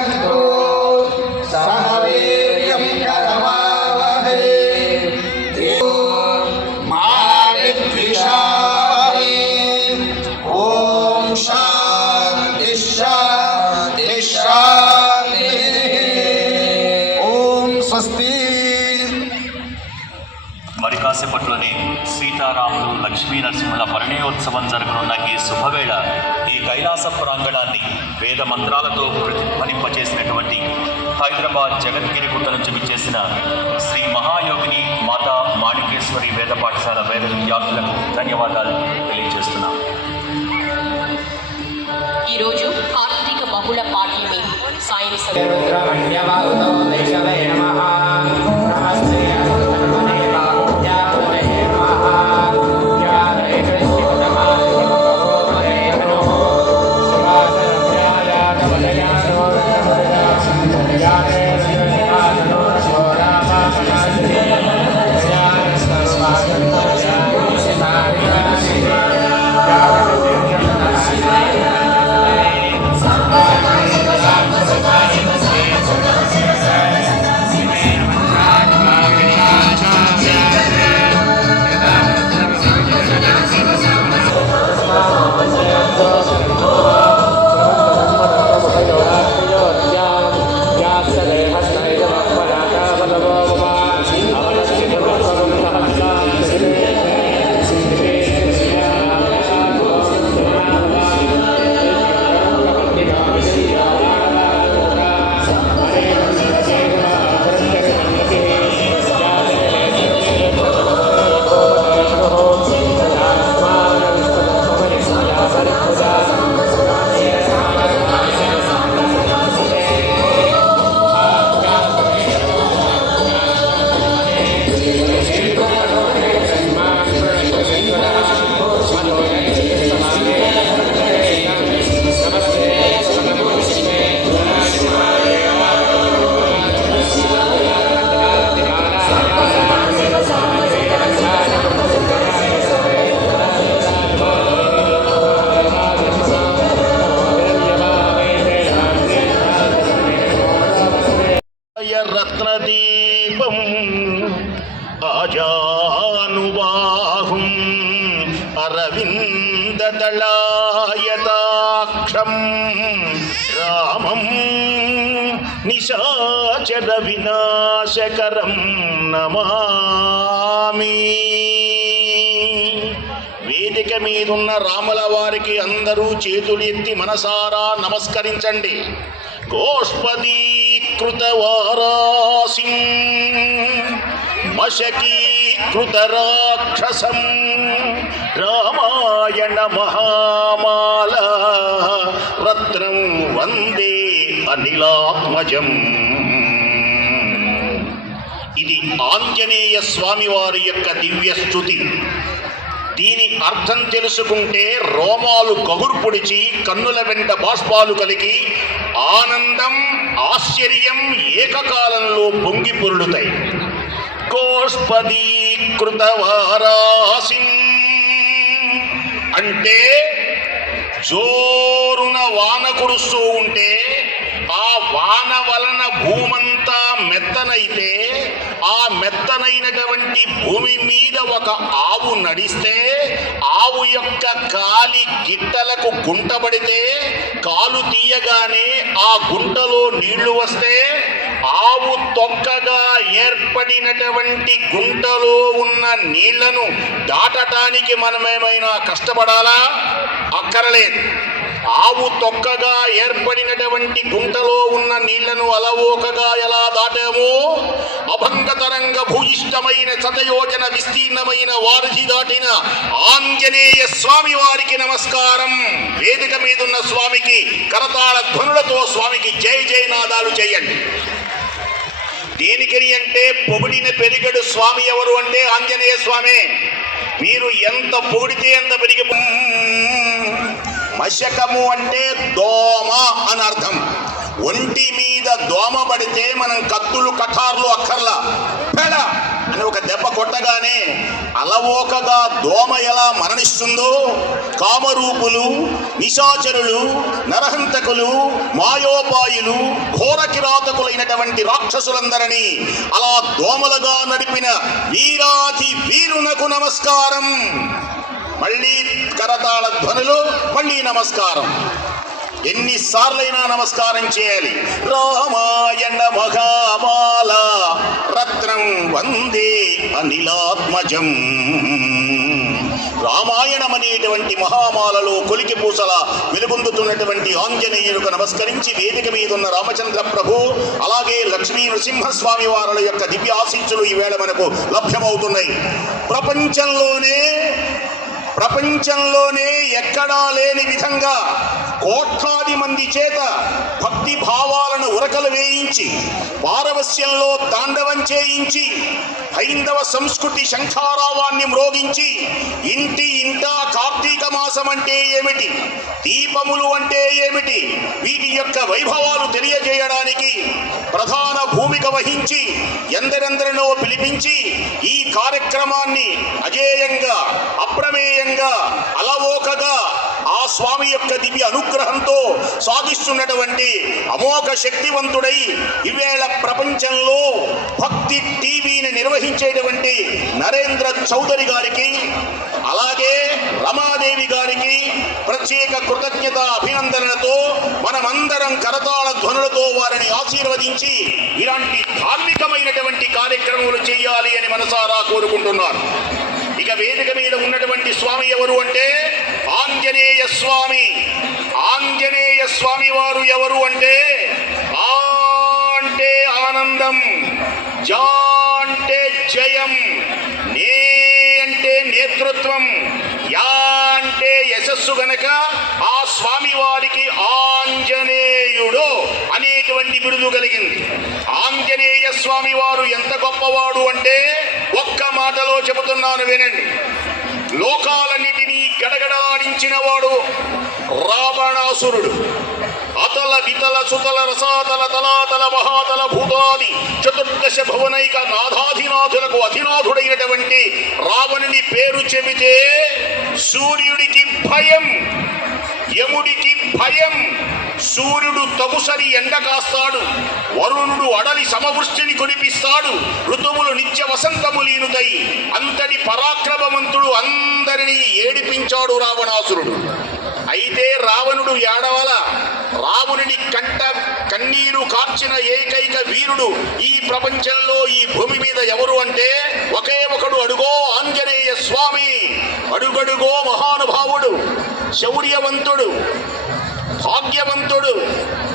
भुनक्तु सह वीर्यं करवावहै मा विद्विषावहै। ॐ शान्ति शान्ति शान्तिः। ॐ स्वस्ति। మరి కాసేపట్లోనే సీతారాములు లక్ష్మీ నరసింహుల పరిణయోత్సవం జరగనున్న ఈ శుభవేళ ఈ కైలాస ప్రాంగణాన్ని వేద మంత్రాలతో ప్రతిధ్వనింపచేసినటువంటి హైదరాబాద్ జగద్గిరి గుట్ట నుంచి విచ్చేసిన శ్రీ మహాయోగిని మాతా మాణికేశ్వరి వేద పాఠశాల వేద విద్యార్థులకు ధన్యవాదాలు తెలియజేస్తున్నాం. ఈరోజు కార్తీక బహుళ పాఠ్యమి సాయం రత్నదీపం ఆజానుబాహుం అరవిందదళాయతాక్షం రామం నిశాచర వినాశకరం నమామి. వేదిక మీదున్న రాముల వారికి అందరూ చేతులు ఎత్తి మనసారా నమస్కరించండి. గోష్పదీకృతవారాసిం మశకీకృతరాక్షసం రామాయణ మహామాల రత్నం వందే అనిలాత్మజం. ఇది ఆంజనేయ స్వామి వారి యొక్క దివ్య స్తుతి. దీని అర్థం తెలుసుకుంటే రోమాలు కగురు పొడిచి కన్నుల వెంట బాష్పాలు కలిగి ఆనందం ఆశ్చర్యం ఏకకాలంలో పొంగి పొర్లుతాయి. గోష్పదీకృతవారాసిం అంటే జోరున వాన కురుస్తూ ఉంటే ఆ వాన వలన భూమంతా మెత్తనైతే ఆ మెత్తనైనటువంటి భూమి మీద ఒక ఆవు నడిస్తే ఆవు యొక్క కాలి గిట్టలకు గుంటబడితే కాలు తీయగానే ఆ గుంటలో నీళ్లు వస్తే ఆవు తొక్కగా ఏర్పడినటువంటి గుంటలో ఉన్న నీళ్లను దాటటానికి మనమేమైనా కష్టపడాలా? అక్కరలేదు. ఆవు తొక్కగా ఏర్పడినటువంటి గుంటలో ఉన్న నీళ్లను అలవోకగా ఎలా దాటామో అభంగతరంగ భూయిష్టమైన శతయోజన విస్తీర్ణమైన వారిధి దాటిన ఆంజనేయ స్వామి వారికి నమస్కారం. వేదిక మీదున్న స్వామికి కరతాళ ధ్వనులతో స్వామికి జై జయనాదాలు చేయండి. దేనికని అంటే పొగిడిన పెరిగడు స్వామి ఎవరు అంటే ఆంజనేయ స్వామి. మీరు ఎంత పొగిడితే ఎంత పెరిగి. మశకము అంటే దోమ అని అర్థం. ఒంటి మీద దోమ పడితే మనం కత్తులు కఠార్లు అక్కర్లా, పెడ అని ఒక దెబ్బ కొట్టగానే అలవోకగా దోమ ఎలా మరణిస్తుందో, కామరూపులు, నిశాచరులు, నరహంతకులు, మాయోపాయులు, ఘోర కిరాతకులైనటువంటి రాక్షసులందరినీ అలా దోమలుగా నడిపిన వీరాధి వీరునకు నమస్కారం. మళ్ళీ కరతాళ ధ్వనులు, మళ్ళీ నమస్కారం. ఎన్నిసార్లైనా నమస్కారం చేయాలి. రామాయణ మహామాల రత్నం వందే అనిలాత్మజం. రామాయణం అనేటువంటి మహామాలలో కొలికి పూసల వెలుగొందుతున్నటువంటి ఆంజనేయులకు నమస్కరించి వేదిక మీద ఉన్న రామచంద్ర ప్రభు, అలాగే లక్ష్మీ నృసింహస్వామి వారుల యొక్క దివ్య ఆశీస్సులు ఈవేళ మనకు లభ్యమవుతున్నాయి. ప్రపంచంలోనే ఎక్కడా లేని విధంగా కోట్లాది మంది చేత భక్తి భావాలను ఉరకలు వేయించి, పారవస్యంలో తాండవం చేయించి, హైందవ సంస్కృతి శంఖారావాన్ని మ్రోగించి, ఇంట కార్తీక మాసం అంటే ఏమిటి, దీపములు అంటే ఏమిటి, వీటి యొక్క వైభవాలు తెలియజేయడానికి ప్రధాన భూమిక వహించి ఎందరెందరినో పిలిపించి ఈ కార్యక్రమాన్ని అజేయంగా, అప్రమేయంగా, అలవోకగా ఆ స్వామి యొక్క దివ్య అనుగ్రహంతో సాగిస్తున్నటువంటి అమోఘ శక్తివంతుడై ఈవేళ ప్రపంచంలో భక్తి టీవీని నిర్వహించేటువంటి నరేంద్ర చౌదరి గారికి, అలాగే రమాదేవి గారికి ప్రత్యేక కృతజ్ఞత అభినందనలతో మనమందరం కరతాళ ధ్వనులతో వారిని ఆశీర్వదించి ఇలాంటి ధార్మికమైనటువంటి కార్యక్రమాలు చేయాలి అని మనసారా కోరుకుంటున్నారు. ఇక వేదిక మీద ఉన్నటువంటి స్వామి ఎవరు అంటే ఆంజనేయ స్వామి. ఆంజనేయ స్వామి వారు ఎవరు అంటే ఆ అంటే ఆనందం, జా అంటే జయం, నే అంటే నేతృత్వం, యా అంటే యశస్సు గనక ఆ స్వామి వారికి ఆంజనేయుడు అనేటువంటి బిరుదు కలిగింది. ఆంజనేయ స్వామి వారు ఎంత గొప్పవాడు అంటే ఒక్క మాటలో చెబుతున్నాను వినండి. లోకాలన్నిటినీ గడగడలాడించిన వాడు రావణాసురుడు. అతల వితల సుతల రసాతల తలాతల మహాతల భూతాది చతుర్దశ భువనైక నాథాధినాథులకు అధినాథుడైనటువంటి రావణుని పేరు చెబితే సూర్యుడికి భయం, యముడికి భయం. సూర్యుడు తగుసరి ఎండ కాస్తాడు, వరుణుడు అడలి సమవృష్టిని కురిపిస్తాడు, ఋతువులు నిత్య వసంతములీనుతాయి. అంతటి పరాక్రమవంతుడు, అందరినీ ఏడిపించాడు రావణాసురుడు. అయితే రావణుడు ఏడవల. రావణుని కన్నీరు కార్చిన ఏకైక వీరుడు ఈ ప్రపంచంలో, ఈ భూమి మీద ఎవరు అంటే ఒకే ఒకడు, అడుగో ఆంజనేయ స్వామి. అడుగడుగో మహానుభావుడు, శౌర్యవంతుడు, భాగ్యవంతుడు,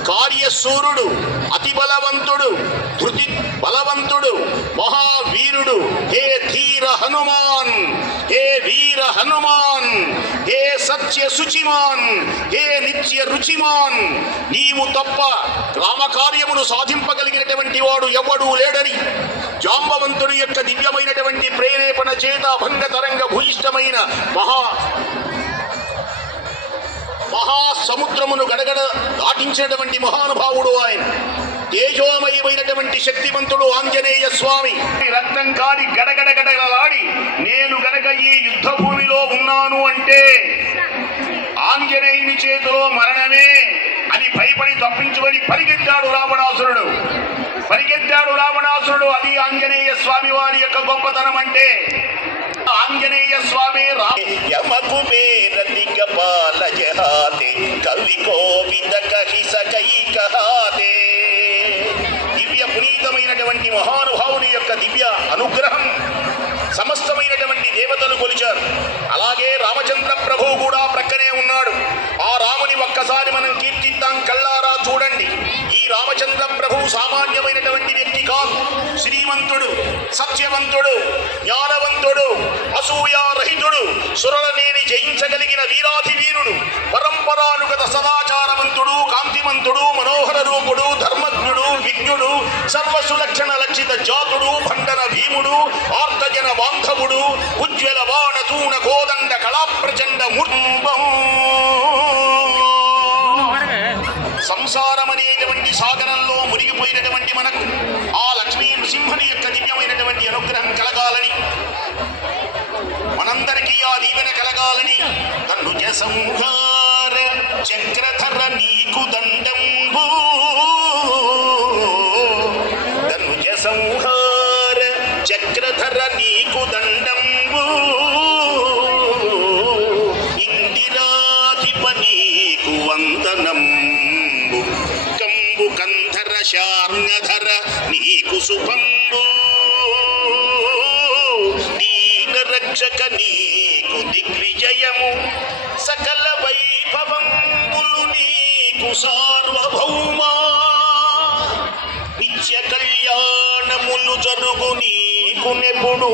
కార్యశూరుడు, అతి బలవంతుడు, ధృతి బలవంతుడు, మహావీరుడు. హే ధీర హనుమాన్, హే వీర హనుమాన్, హే సత్య శుచిమాన్, హే నిత్య రుచిమాన్, నీవు తప్ప రామకార్యమును సాధింపగలిగినటువంటి వాడు ఎవడూ లేడని జాంబవంతుడి యొక్క దివ్యమైనటువంటి ప్రేరేపణ చేత భంగతరంగ భూయిష్టమైన మహాసముద్రమును గడగడ దాటించినటువంటి మహానుభావుడు ఆయన. తేజోమయమైనటువంటి శక్తివంతుడు ఆంజనేయ స్వామి. రక్తం కాని గడగడగడలాడి నేను గనక ఈ యుద్ధ భూమిలో ఉన్నాను అంటే ఆంజనేయుని చేతిలో మరణమే అని భయపడి తప్పించుకొని పరిగెత్తాడు రావణాసురుడు. అది ఆంజనేయ స్వామి వారి యొక్క గొప్పతనం అంటే. ఆంజనేయ స్వామి యమకు బేరతిక పాల జహాతే కవి కోవిద కహిస కై కహాతే. దివ్య పునీతమైనటువంటి మహానుభావుని యొక్క దివ్య అనుగ్రహం సమస్తమైనటువంటి దేవతలు కొలిచారు. అలాగే రామచంద్ర ప్రభువు కూడా ప్రక్కనే ఉన్నాడు. ఆ రాముని ఒక్కసారి మనం కీర్తిద్దాం, కళ్ళారా చూడండి. ఈ రామచంద్ర ప్రభువు సామాన్యమైనటువంటి వ్యక్తి కాదు. శ్రీమంతుడు, సత్యవంతుడు, జ్ఞానవంతుడు, అసూయారహితుడు, సురలనేని జయించగలిగిన వీరాధి వీరుడు, పరంపరానుగత సదాచారవంతుడు, కాంతిమంతుడు, మనోహర రూపుడు, ధర్మజ్ఞుడు, విజ్ఞుడు, సర్వసులక్షణ లక్షిత జాతుడు, భండన భీముడు, ఆర్తజన బాంధవుడు, ఉజ్వల బాణ తూణ కోదండ కళాప్రచండ మూర్తం. సంసారం అనేటువంటి సాగరంలో మునిగిపోయినటువంటి మనకు ఆ లక్ష్మీ నృసింహుని యొక్క దివ్యమైనటువంటి అనుగ్రహం కలగాలని సంహార చక్రధర నీకు దండంబు ధనుజ సంహార చక్రధర నీకు దండంబు ఇందిరాధిప నీకు వందనంబు కంబు కంధర శార్ణధర నీకు శుభంబు దీన రక్షక నీకు దిగ్విజయము సకల వైభవంబులు నీకు సార్వభౌమా నిత్య కళ్యాణములు జరుగు నీకు నెప్పుడు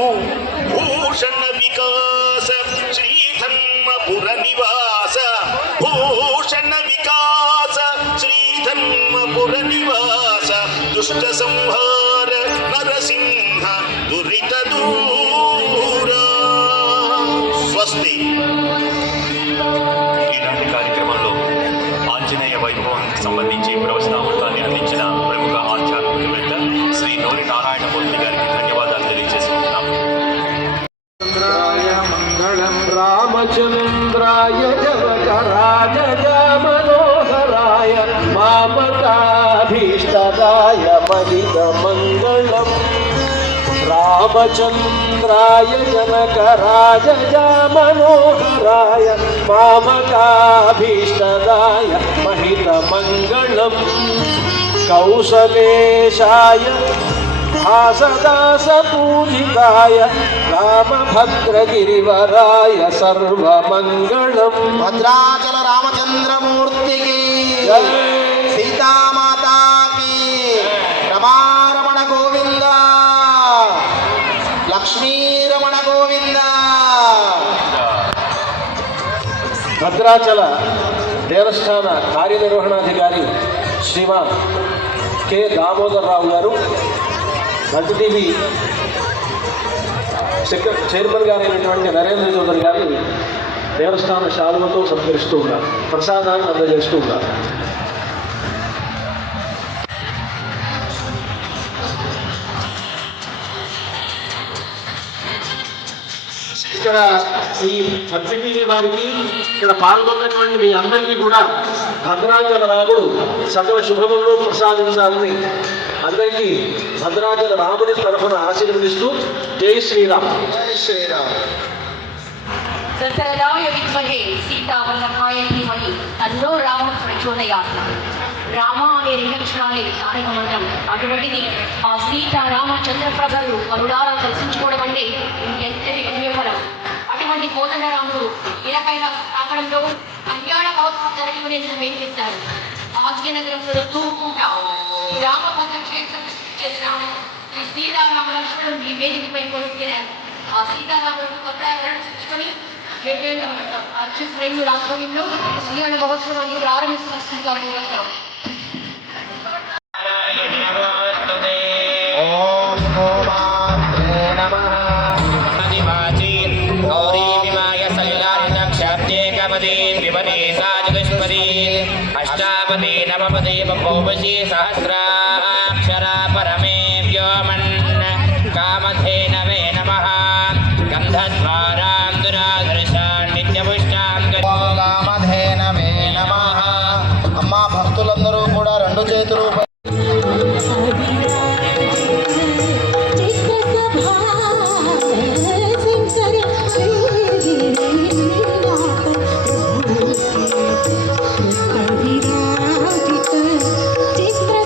భూషణ వికాస శ్రీధర్మపుర నివాస భూషణ వికాస శ్రీధర్మపుర నివాస దుష్ట సంహార నరసింహ దురిత దూరా స్వస్తి. ఈనాటి కార్యక్రమంలో ఆంజనేయ వైభవానికి సంబంధించి ప్రవచనామృతాన్ని అందించిన ప్రముఖ ఆధ్యాత్మికవేత్త శ్రీ నోరి నారాయణమూర్తి గారికి ధన్యవాదాలు తెలియజేసుకుంటున్నాం. మంగళం రామచంద్రాయ జనకరాజ మనోహరాయ మామకాభీష్టదాయ మహిత మంగళం రామచంద్రాయ జనకరాజ మనోహరాయ మామకాభీష్టదాయ మహిత మంగళం కౌసలేశాయ భాసదాసపూజితాయ రామభద్రగిరివరాయ సర్వమంగళం భద్రాచల రామచంద్రమూర్తికి జై. సీతామాతాకి రమారమణ గోవింద లక్ష్మీరమణ గోవింద. భద్రాచల దేవస్థాన కార్యనిర్వహణాధికారి శ్రీమాన్ కె దామోదరరావు గారు, మంచి టీవీ చైర్మన్ గారైనటువంటి నరేంద్ర చౌదరి గారు దేవస్థాన శాలువతో సత్కరిస్తూ ఉన్నారు, ప్రసాదాన్ని అందజేస్తూ ఉన్నారు. ఇక్కడ ఈ భక్తివీరి వారికి ఇక్కడ పాల్గొన్నటువంటి మీ అందరికీ కూడా భద్రాచల రాముడు సకల శుభములను ప్రసాదించాలని అందరికీ భద్రాచల రాముడి తరఫున ఆశీర్వదిస్తూ జై శ్రీరామ్. జై శ్రీరామ్. దశరథాయ విద్మహే సీతావల్లభాయ ధీమహి తన్నో రామ ప్రచోదయాత్. రామ అనే నిరక్షరాలే తారక మంత్రం. అటువంటిది ఆ సీతారామచంద్ర ప్రభలు కరుణారా దర్శించుకోవడం అంటే ఎంతటి పుణ్యఫలం. అటువంటి కోదండరాముడు ఇలాకైనా ప్రాంగణంలో కళ్యాణ మహోత్సవం జరగలేదు ఏం చేస్తారు. భాగ్యనగరంలో తూకుంటా రామభద్ర క్షేత్రం చేసిన శ్రీ సీతారామ లక్ష్మణుడు ఈ వేదికపై కొనుక్కెళ్ళారు. ఆ సీతారాముడు కొత్త తెచ్చుకొని అర్జున్ రెండు రాష్ట్రంలో కళ్యాణ మహోత్సవాన్ని ప్రారంభిస్తున్నట్టుగా కోరుతాం. ఓం గోమాత్రే నమః. అష్టాపదే నవపదే బహువశీ సహస్రాక్షర పరమే వ్యోమన్ కామధేనవే నమః గంధద్వారాం దురాదర్శాన్ నిత్యపుష్టాం కామధేనవే నమః. అమ్మా భక్తులందరూ కూడా రెండు చేతులు చిత్ర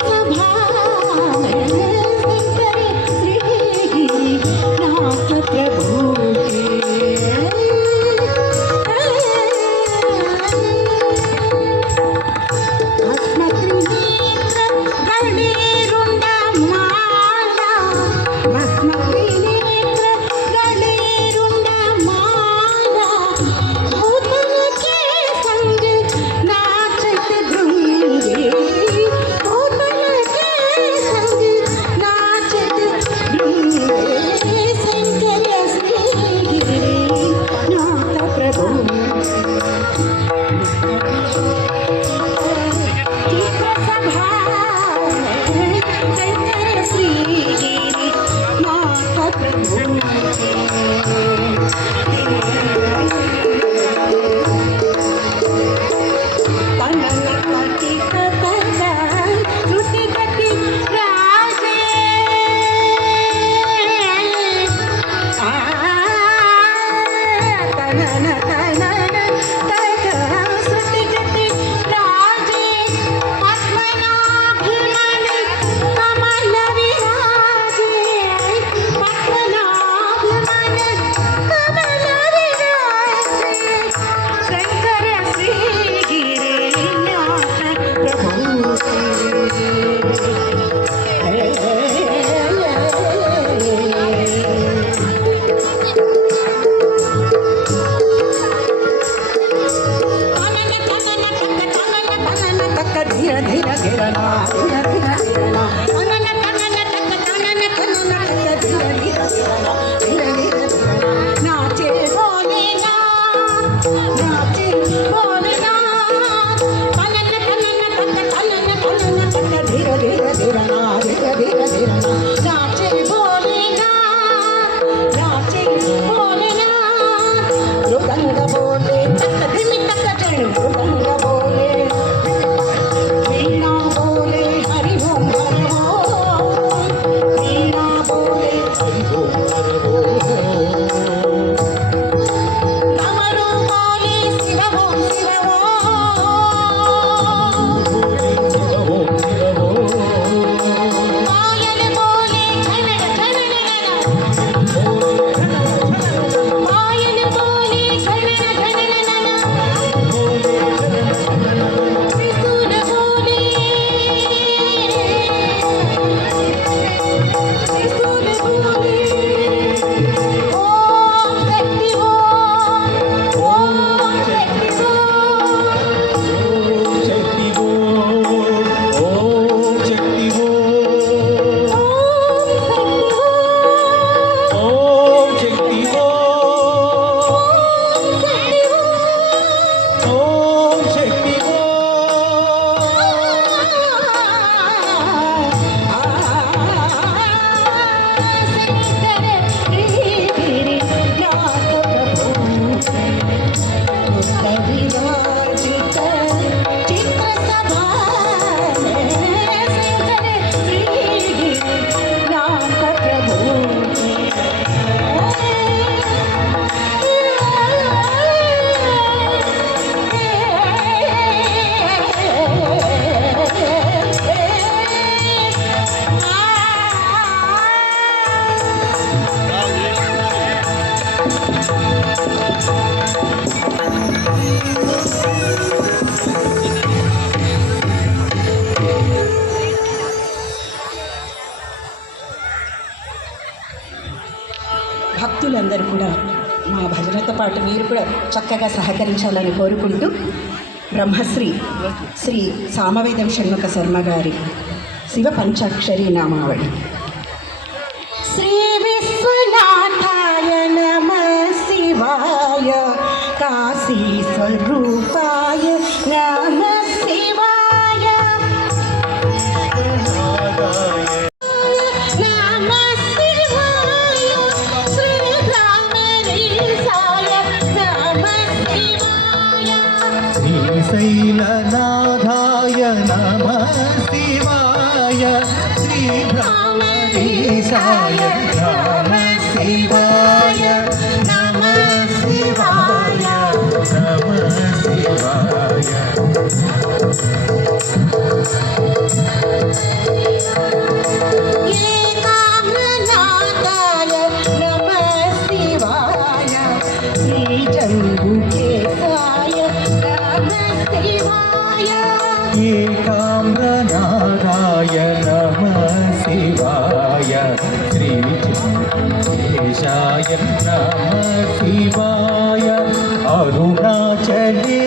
భక్తులందరూ కూడా మా భజనతో పాటు మీరు కూడా చక్కగా సహకరించాలని కోరుకుంటూ బ్రహ్మశ్రీ శ్రీ సామవేదం షణ్ముఖ శర్మ గారి శివ పంచాక్షరి నామావళి. శ్రీ విశ్వనాథాయ నమ శివాయ కాశీ స్వరూపాయ నమ శివాయ నమ శివాయ శ్రీరామేశాయ నమ శివాయ శ్రీశైలనాథాయ నమ శివాయ శ్రీరామేశాయ నమ శివాయ నమ శివాయ నమ శివాయ. ఏకామ్రనాథాయ నమ శివాయ శ్రీజంబుకేశాయ నమ శివాయ ఏకామ్రనాథాయ నమ శివాయ శ్రీశైలేశాయ నమ శివాయ అరుణాచలే